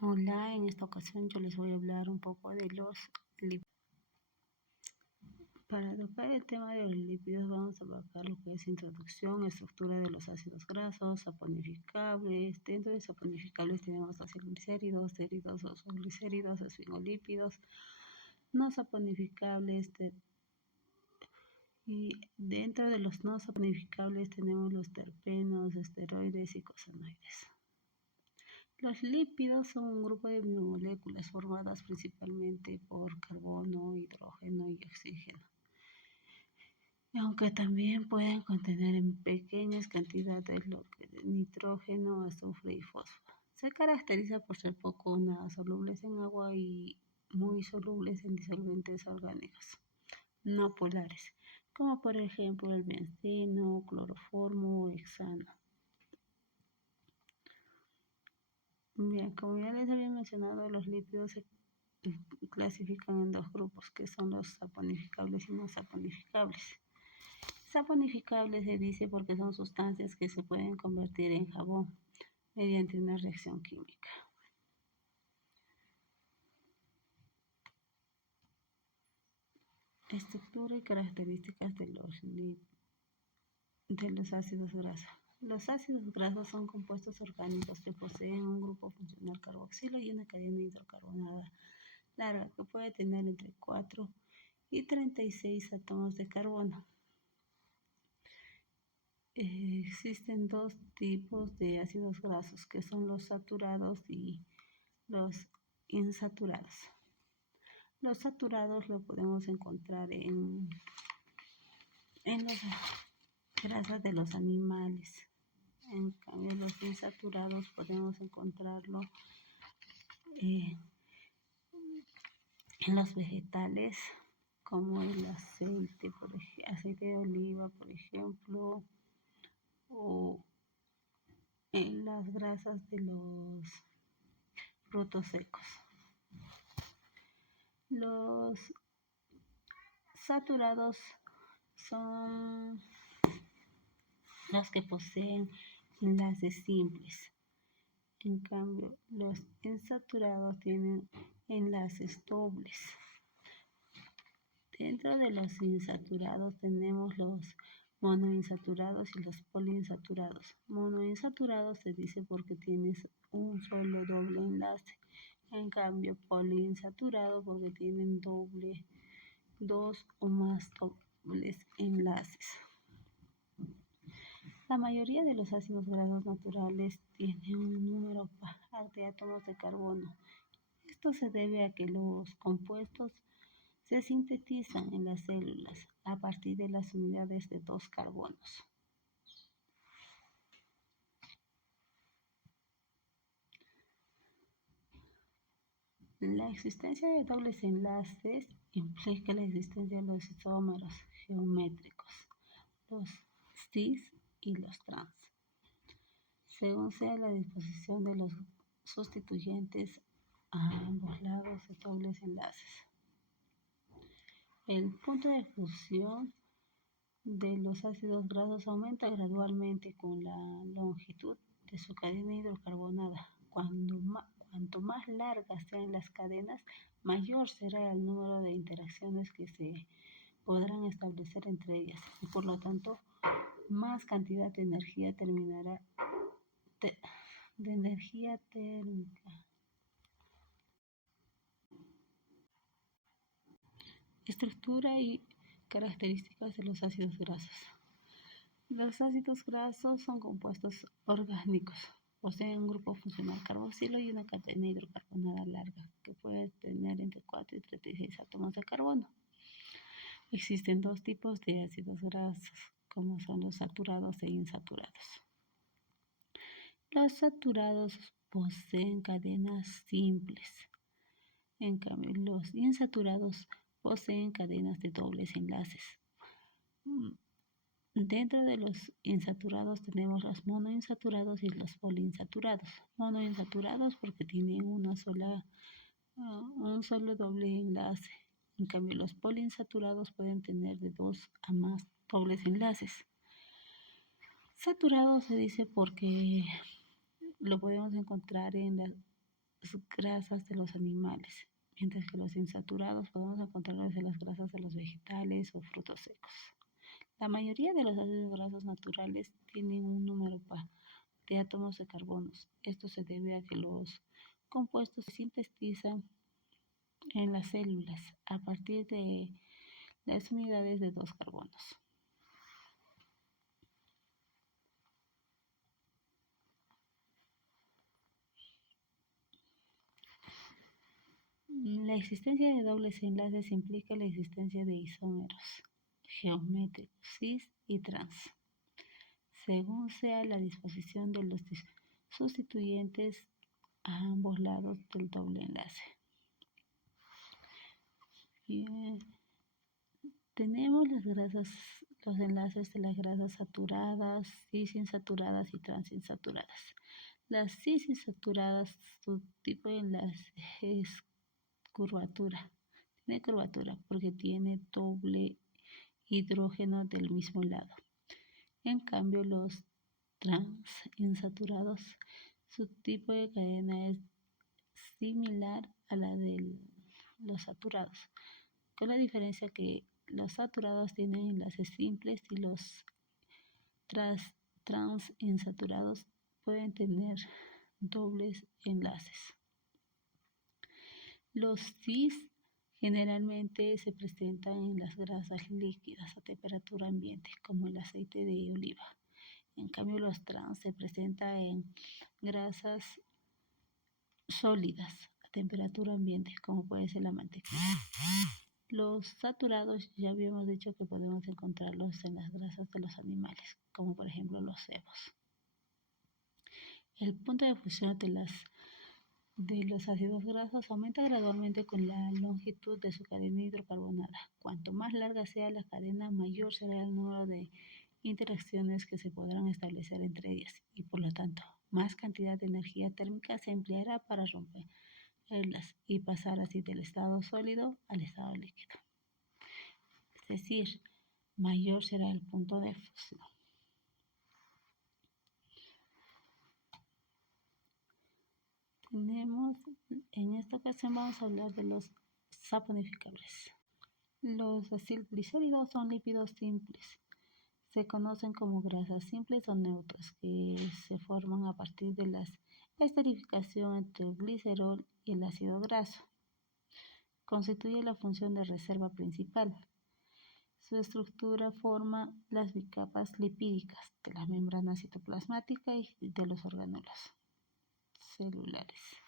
Hola, en esta ocasión yo les voy a hablar un poco de los lípidos. Para tocar el tema de los lípidos vamos a abarcar lo que es introducción, estructura de los ácidos grasos, saponificables. Dentro de saponificables tenemos los glicéridos, derivados o glicéridos, esfingolípidos, no saponificables. Y dentro de los no saponificables tenemos los terpenos, esteroides y icosanoides. Los lípidos son un grupo de biomoléculas formadas principalmente por carbono, hidrógeno y oxígeno, aunque también pueden contener en pequeñas cantidades nitrógeno, azufre y fósforo. Se caracteriza por ser poco o nada solubles en agua y muy solubles en disolventes orgánicos no polares, como por ejemplo el benceno, cloroformo o hexano. Bien, como ya les había mencionado, los lípidos se clasifican en dos grupos, que son los saponificables y no saponificables. Saponificables se dice porque son sustancias que se pueden convertir en jabón mediante una reacción química. Estructura y características de los ácidos grasos. Los ácidos grasos son compuestos orgánicos que poseen un grupo funcional carboxilo y una cadena hidrocarbonada larga que puede tener entre 4 y 36 átomos de carbono. Existen dos tipos de ácidos grasos, que son los saturados y los insaturados. Los saturados lo podemos encontrar en las grasas de los animales. En cambio, los insaturados podemos encontrarlo en los vegetales, como el aceite, aceite de oliva, por ejemplo, o en las grasas de los frutos secos. Los saturados son los que poseen enlaces simples. En cambio, los insaturados tienen enlaces dobles. Dentro de los insaturados tenemos los monoinsaturados y los poliinsaturados. Monoinsaturados se dice porque tienes un solo doble enlace. En cambio, poliinsaturado porque tienen dos o más dobles enlaces. La mayoría de los ácidos grasos naturales tienen un número par de átomos de carbono. Esto se debe a que los compuestos se sintetizan en las células a partir de las unidades de dos carbonos. La existencia de dobles enlaces implica la existencia de los isómeros geométricos, los cis y los trans, según sea la disposición de los sustituyentes a ambos lados de dobles enlaces. El punto de fusión de los ácidos grasos aumenta gradualmente con la longitud de su cadena hidrocarbonada. Cuanto más largas sean las cadenas, mayor será el número de interacciones que se podrán establecer entre ellas y por lo tanto más cantidad de energía energía térmica. Estructura y características de los ácidos grasos. Los ácidos grasos son compuestos orgánicos. Poseen un grupo funcional carboxilo y una cadena hidrocarbonada larga que puede tener entre 4 y 36 átomos de carbono. Existen dos tipos de ácidos grasos, como son los saturados e insaturados. Los saturados poseen cadenas simples. En cambio, los insaturados poseen cadenas de dobles enlaces. Dentro de los insaturados tenemos los monoinsaturados y los poliinsaturados. Monoinsaturados porque tienen un solo doble enlace. En cambio, los poliinsaturados pueden tener de 2 a más dobles enlaces. Saturado se dice porque lo podemos encontrar en grasas de los animales, mientras que los insaturados podemos encontrarlos en las grasas de los vegetales o frutos secos. La mayoría de los ácidos grasos naturales tienen un número par de átomos de carbonos. Esto se debe a que los compuestos se sintetizan en las células a partir de las unidades de dos carbonos. La existencia de dobles enlaces implica la existencia de isómeros geométricos cis y trans, según sea la disposición de los sustituyentes a ambos lados del doble enlace. Bien. Tenemos los enlaces de las grasas saturadas, cis-insaturadas y transinsaturadas. Las cis-insaturadas, su tipo de enlace es curvatura. Tiene curvatura porque tiene doble hidrógeno del mismo lado. En cambio, los transinsaturados, su tipo de cadena es similar a la de los saturados, con la diferencia que los saturados tienen enlaces simples y los transinsaturados pueden tener dobles enlaces. Los cis generalmente se presentan en las grasas líquidas a temperatura ambiente, como el aceite de oliva. En cambio, los trans se presentan en grasas sólidas a temperatura ambiente, como puede ser la mantequilla. Los saturados ya habíamos dicho que podemos encontrarlos en las grasas de los animales, como por ejemplo los cebos. El punto de fusión de los ácidos grasos aumenta gradualmente con la longitud de su cadena hidrocarbonada. Cuanto más larga sea la cadena, mayor será el número de interacciones que se podrán establecer entre ellas y por lo tanto, más cantidad de energía térmica se empleará para romperlas y pasar así del estado sólido al estado líquido. Es decir, mayor será el punto de fusión. En esta ocasión vamos a hablar de los saponificables. Los acilglicéridos son lípidos simples. Se conocen como grasas simples o neutras que se forman a partir de la esterificación entre el glicerol y el ácido graso. Constituye la función de reserva principal. Su estructura forma las bicapas lipídicas de la membrana citoplasmática y de los orgánulos celulares.